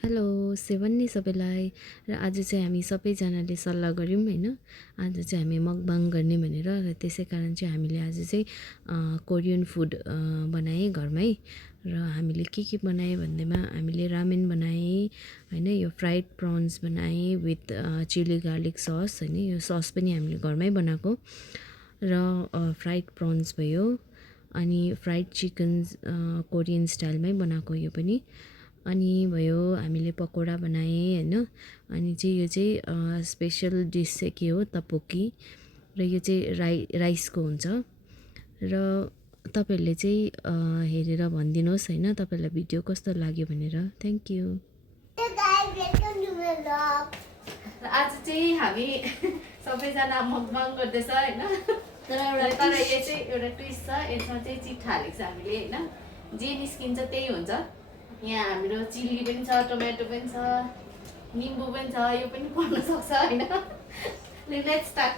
Hello सेवन नि सबैलाई र आज चाहिँ हामी सबैजनाले सल्लाह गऱ्यौँ हैन। आज चाहिँ हामी मकबाङ गर्ने भनेर र त्यसै कारण चाहिँ हामीले आज चाहिँ कोरियन फुड बनाएँ घरमै। र हामीले के बनाएँ भन्दैमा हामीले रामेन बनाएँ हैन, यो फ्राइड प्रन्स बनाएँ विथ चिली गार्लिक सस हैन। यो सस पनि हामीले घरमै बनाएको र फ्राइड प्रन्स भयो, अनि फ्राइड चिकन कोरियन स्टाइलमै बनाएको यो पनि, अनि भयो हामीले पकोडा बनाएँ हैन। अनि चाहिँ यो चाहिँ स्पेशल डिस चाहिँ के हो तपोकी, र यो चाहिँ राइसको हुन्छ। र तपाईहरुले चाहिँ हेरेर भनिदिनुहोस् हैन तपाईहरुलाई भिडियो कस्तो लाग्यो भनेर। Thank you. आज चाहिँ हामी सबैजना मकबाङ गर्दैछ हैन। तर यो चाहिँ एउटा ट्विस्ट छ, यसमा चाहिँ चिट हालेको छ हामीले हैन। जे निस्किन्छ त्यही हुन्छ। यहाँ हाम्रो चिली पनि छ, टोमेटो पनि छ, निम्बु पनि छ, यो पनि पर्न सक्छ हैन। Let's start.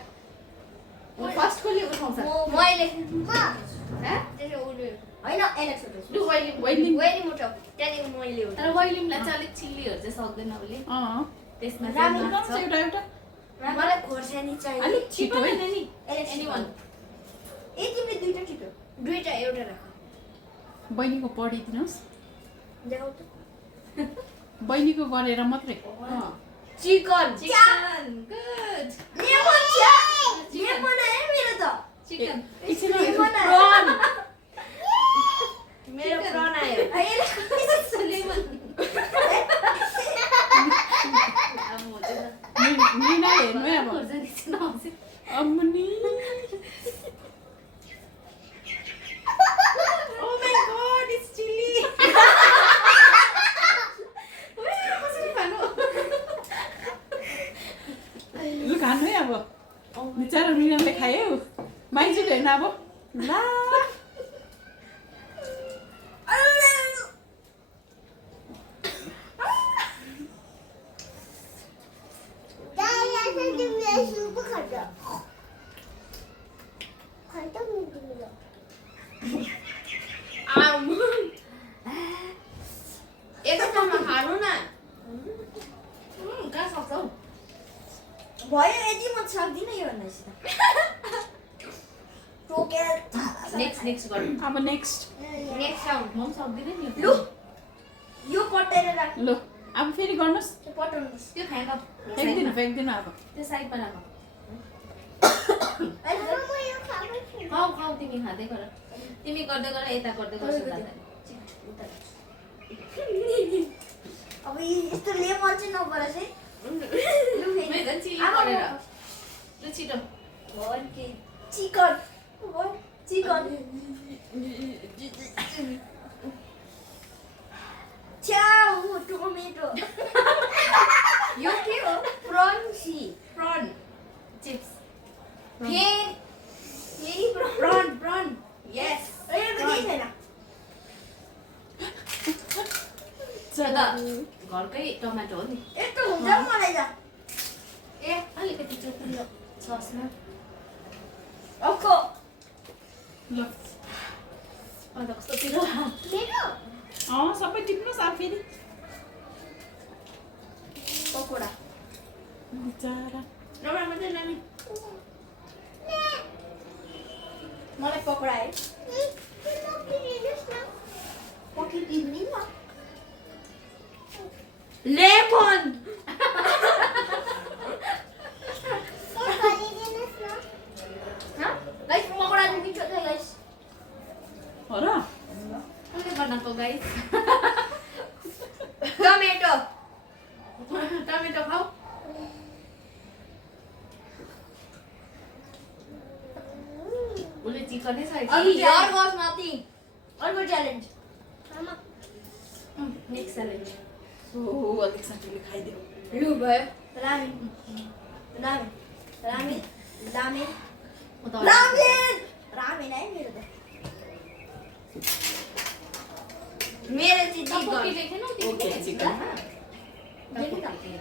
फर्स्ट कोले उठाउँछ? मैले ह त्यसले उले हैन एलेक्स उठाउँछ। लु वाइलिम वेनी उठाउ त्यहाँदेखि मैले उठाउ। तर वाइलिमलाई चाहिँ अलिक चिल्लीहरु चाहिँ सक्दैन उले। त्यसमा रामी चाहिँ गर्छ एउटा मलाई खोर्सानी चाहियो। अलिक छिटो हैन नि एलेक्स एनीवन। ए तिमीले दुईटा छिटो दुईटा एउटा राख। बहिनीको पढिदिनुहोस्, देखाउ त। बहिनीको गरेर मात्रै। Chicken chicken good. लेमन छ लेमन आयो मेरो त। चिकन लेमन आयो प्रन मेरो प्रन आयो। लेमन मिना हेर्नु है अब। अम्मनी Oh my god, it's chili. लु खानु है अब। बिचारा मिनाले खायो, माइजूले हेर्नु अब। ला एकैछिनमा खानु न कहाँ सक्छौ? भयो यति म सक्दिनँ यो भन्दा सिधा टोकेर नेक्स्ट गरौँ। अब नेक्स्ट। नेक्स्ट राउन्ड म पनि सक्दिनँ नि। लु यो पटेर राख। लु अब फेरि गर्नुहोस्। त्यो पटाउनुहोस्। त्यो फ्याँक। फ्याँक्दिनु अब। त्यो साइडमा राख। अहिले खाऊ खाऊ तिमी खाँदै गर। तिमी गर्दै गर, यता गर्दै गर्छु दादा। अब यस्तो लेमन चाहिँ नपरोस् है। लु मेरो चिली अब गरेर। लु छिटो। चिकन चिकन च्याउ टोमेटो यो के हो प्रन्सी प्रन चिप्स। फेरि प्रन प्रन यस। यो केही छैन। घरकै टमाटो हो नि। यस्तो हुन्छ मलाई त। ए अलिकति चोखिलो ससमा। ओको ल अन्त कस्तो पिरो। मेरो सबै टिप्नुहोस् अब फेरि। पकोडा बिचारा राम्रो मात्रै नानी। मलाई पकोडा है पकिदिनु न। लेमन गाइस पकोडा चाहिँ मिठो छ गाइस। हो र? कसले बनाएको गाइस? टमेटो टमेटो खाऊ। उसले चिकनै छ। यार वाज नथिङ। अर्को च्यालेन्ज नेक्स्ट च्यालेन्ज। अलिक साथीले खाइदियो। लु भयो ramen ramen ramen ramen ramen ramen है मेरो त। मेरो चाहिँ चिकन। तपोकी देखेनौ तिमीले? Okay, chicken. तपोकी।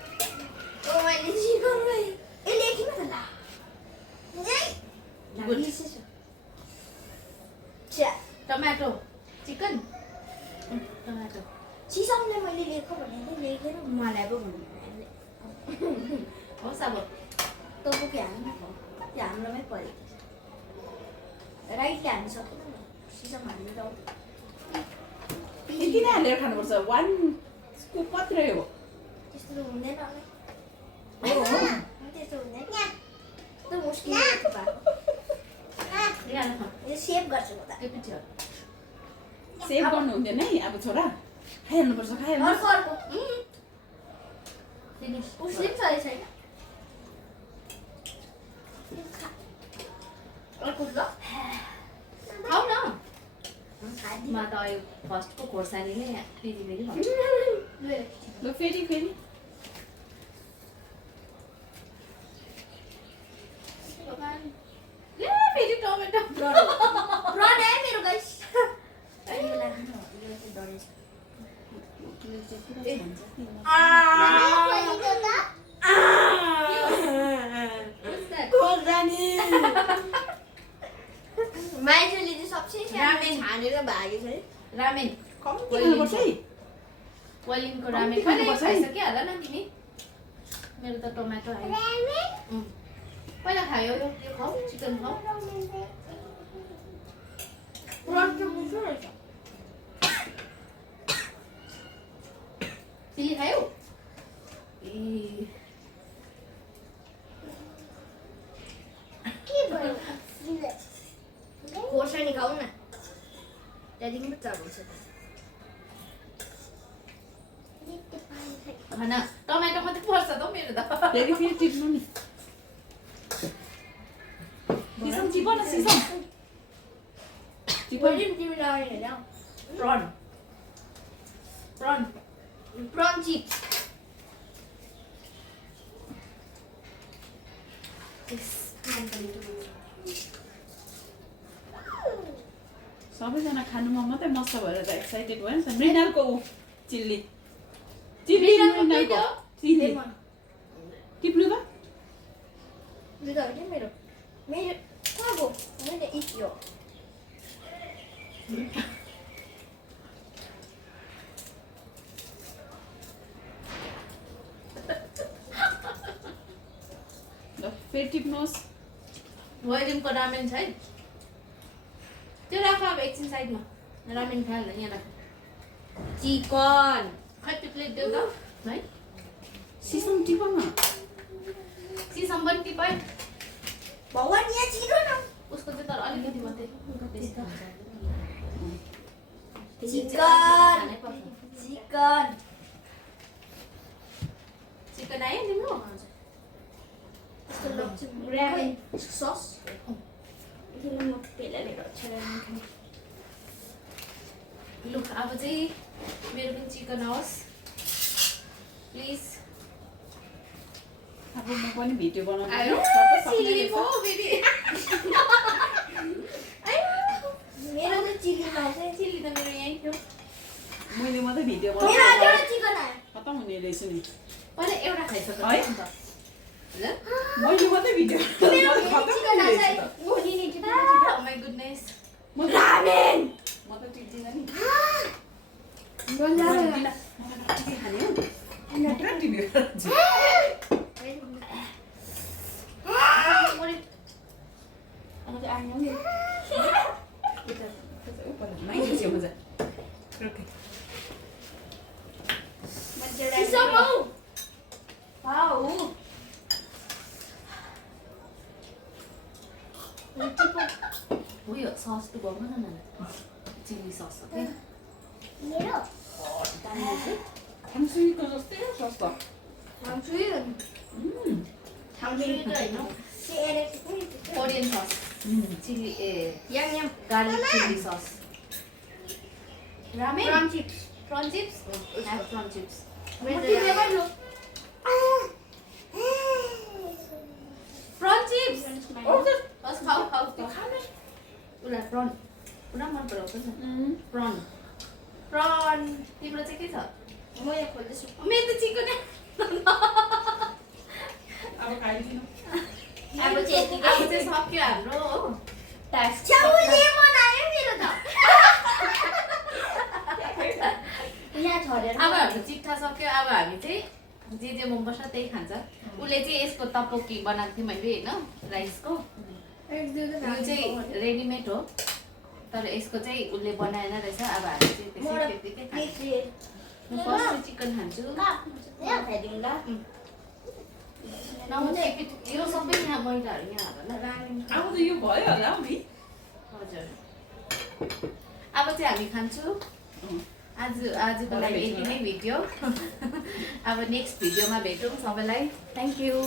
ओ मैले चिकन खाएँ। ए लेखिन त ल। गुड। च्या टमाटो चिकन टमाटो चिसमले मैले लेखेको भनेको लेखेन मलाई पो भन्नु होस् अब तँ पो क्या त्यो हाम्रोमै परेको राइटले हाल्नु सक्दैन सिसम हाल्नु त यति नै हालेर खानुपर्छ 1 स्कुप मात्रै हो त्यस्तो त हुँदैन होला हो त्यस्तो हुँदैन यस्तो मुस्किल भएको यहाँ खा यो सेभ गर्छु म त एकैचोटि हो। सेभ गर्नु हुँदैन है अब छोरा खाइहाल्नुपर्छ खाइहाल्नु अर्को अर्को फिनिस उसले पनि सही छैन अर्को ल खाऊ न खाइदिनु म त अहिले फर्स्टको खोर्सानी नै फेरि फेरि भन्छु ल फेरि फेरि ए फेरि टमेटो प्रन है मेरो गाइस यो लाग्नु यो चाहिँ डरेछ मान्छेले चाहिँ सबसे रामेन छानेर भागेछ है रामेन कम्ती खानुपर्छ है वेलिङको रामेन कम्ती कहिले खानुपर्छ है। खाइसक्यो होला न तिमी मेरो त टमाटो आयो पहिला खायो यो खाऊ चिकन खाऊ प्रन चाहिँ मुसो रहेछ चिली खायौ ए के भयो खोर्सानी खाऊ न त्यहाँदेखि पो चढाउँछ खाना टमाटो मात्रै पर्छ त हौ मेरो त फेरि फेरि टिप्नु नि सिसम टिप न सिसम टिप पनि तिमीले आउने होइन प्रन प्रन प्रन चिप्स सबैजना खानुमा मात्रै मस्त भएर त एक्साइटेड भयो नि त मृणालको चिल्ली चिल्ली मृणालको के मृणालको थियो? चिल्ली लेमन टिप्नु त यो त होइन मेरो मेरो कहाँ गयो मैले इट्यो ल फेरि टिप्नुहोस् वेलिङको रामेन छ है त्यो राख अब एकछिन साइडमा रामेन खायो यहाँ राख चिकन खै त्यो प्लेट देऊ त है सिसम टिप न सिसम पनि टिपाइ भगवान् यहाँ छिटो न उसको चाहिँ तर अलिकति मात्रै चिकन चिकन चिकन आयो तिम्रो यस्तो लग्छ रामेन सस किन म पेलाले गर्छु लुक अब चाहिँ मेरो पनि चिकन आओस् प्लिज अब म पनि भिडियो बनाउनु आयो सबै सक्ने चिली रहेछ। पो फेरि मेरो चाहिँ चिकन आउँछ चिली त मेरो यहीँ थियो मैले मात्रै भिडियो मेरो बनाउनु एउटा चिकन आयो खतम हुने रहेछ नि पहिला एउटा खाइसक्यो है? नि त ल मैले मात्रै भिडियो मेरो बनाउनु खतम चिकन हुने आएछ रहेछ त। म नि नि Oh my goodness. म त- रामेन म त टिप्दिनँ नि गन्दा म टिप्दिनँ। मलाई कति खाने हो म पुरा टिप्यो अब चाहिँ आएन नि माइन्छ मजा ओके सिसम हौ Wow. उयो सस त गर्नु न चिली सस ओके मेरो थामसुईको जस्तै सस्तो थाम्छु Korean sauce chilli a yum yum garlic chilli sauce ramen prawn chips prawn chips have prawn chips prawn chips बस खाऊ खाऊ उसलाई prawn पुरा मन पराउँछ नि prawn prawn तिम्रो चाहिँ के छ म यहाँ खोल्दैछु मेरो त चिकन अब खाइदिनु अब चाहिँ अब चाहिँ सक्यो हाम्रो हो टास्क छ्याउले बनायो मेरो त यहाँ छरेर अब हाम्रो चिट्ठा सक्यो सक्यो अब हामी चाहिँ जे मनपर्छ त्यही खान्छ उसले चाहिँ यसको तपोकी बनाएको थियो मैले होइन राइसको यो चाहिँ रेडिमेड हो तर यसको चाहिँ उसले बनाएन रहेछ अब हामी चाहिँ त्यसै त्यतिकै खान्छौँ म फर्स्ट चिकन खान्छु यो सबै यहाँ मैलाहरू यहाँ हाल अब त यो भयो होला हौ नि हजुर अब चाहिँ हामी खान्छौँ आजको लागि यति नै भिडियो अब नेक्स्ट भिडियोमा भेटौँ सबैलाई थ्याङ्क यू